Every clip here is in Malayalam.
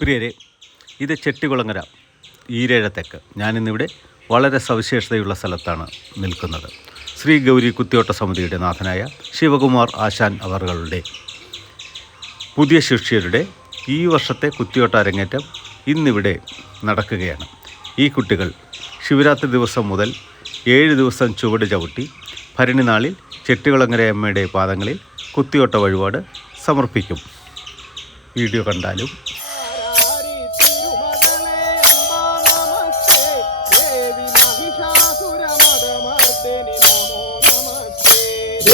പ്രിയരെ, ഇത് ചെട്ടികുളങ്ങര ഈരേഴത്തെക്ക്. ഞാനിന്നിവിടെ വളരെ സവിശേഷതയുള്ള സ്ഥലത്താണ് നിൽക്കുന്നത്. ശ്രീ ഗൗരി കുത്തിയോട്ട സമിതിയുടെ നാഥനായ ശിവകുമാർ ആശാൻ അവറുകളുടെ പുതിയ ശിഷ്യരുടെ ഈ വർഷത്തെ കുത്തിയോട്ട അരങ്ങേറ്റം ഇന്നിവിടെ നടക്കുകയാണ്. ഈ കുട്ടികൾ ശിവരാത്രി ദിവസം മുതൽ 7 ദിവസം ചുവട് ചവിട്ടി ഭരണിനാളിൽ ചെട്ടികുളങ്ങരയമ്മയുടെ പാദങ്ങളിൽ കുത്തിയോട്ട വഴിപാട് സമർപ്പിക്കും. വീഡിയോ കണ്ടാലും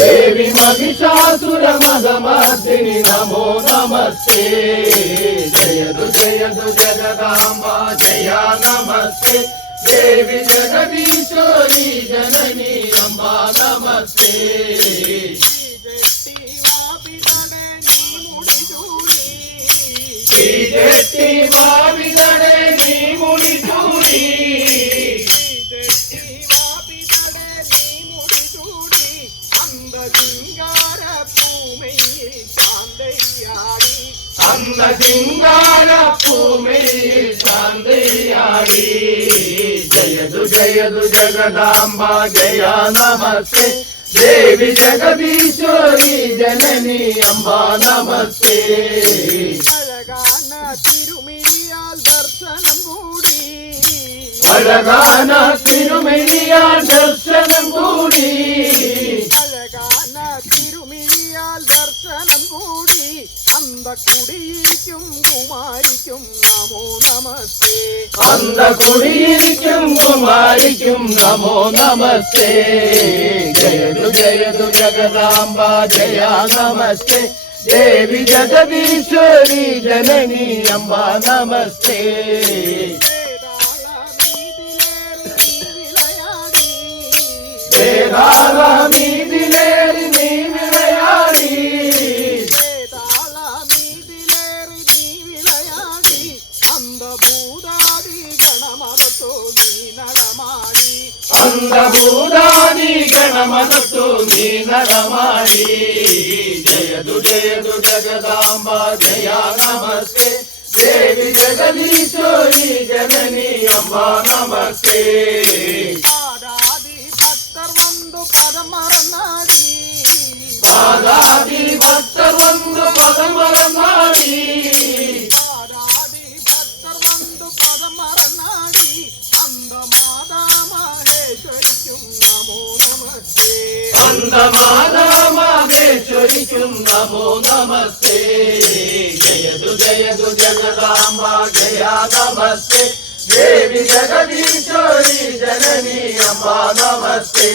देवी महिषासुरमदमर्दिनि नमो नमस्ते। जयतु जगदाम्बा जया नमस्ते। देवी जगदीश्वरी जननी अम्बा नमस्ते। जेट्टी वाविदडे नी मुडिचूडी शांतियाड़ी। जयतु जगदाम्बा जया नमस्ते। देवी जगदीश्वरी जननी अम्बा नमस्ते। अழகான திருமிழியால் தர்சனம் கூடி அந்த குடியிருக்கும் குமாரிக்கும் நமோ நமஸ்தே। அந்த குடியிருக்கும் குமாரிக்கும் நமோ நமஸ்தே। ஜயது ஜகதாம்பா ஜயா நமஸ்தே। தேவி ஜகதீஸ்வரி ஜனனி அம்பா நமஸ்தே। மீதிலேறி நீ விளையாடி அந்த பூதாதி கணமதத்தோ நீ நடமாடி। ஜயது ஜகதாம்பா ஜயா நமஸ்தே। தேவி ஜகதீஸ்வரி ஜனனி அம்பா நமஸ்தே। பாதாதி பக்தர் வந்து பதமரநாடி அந்த மாதா மகேஸ்வரிக்கும் நமோ நமஸ்தே। அந்த மாதா மகேஸ்வரிக்கும் நமோ நமஸ்தே। ஜயது ஜகதாம்பா ஜயா நமஸ்தே। தேவி ஜகதீஸ்வரி ஜனனி அம்பா நமஸ்தே।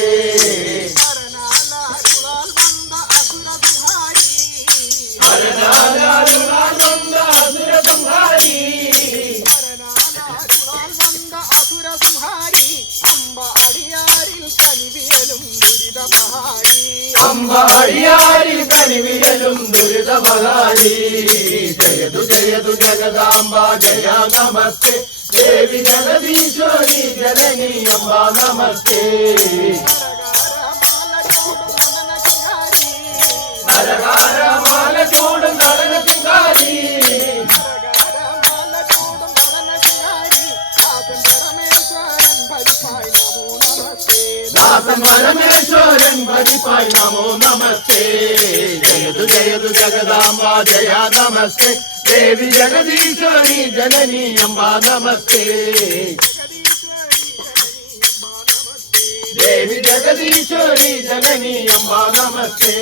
അടിയാരിൽ കനിവിയലും ദുരിതമഹാരി। ജയതു ജഗദാംബ ജയ നമസ്തേ। ദേവി ജഗദീശ്വരി ജനനി അംബ നമസ്തേ। നരകാരമാല ചൂടും നടന ശിങ്കാരി दासन परमेश्वरन भजिपाय नमो नमस्ते। जयतु जगदाम्बा जया नमस्ते। देवी जगदीश्वरी जननी अम्बा नमस्ते। देवी जगदीश्वरी जननी अम्बा नमस्ते।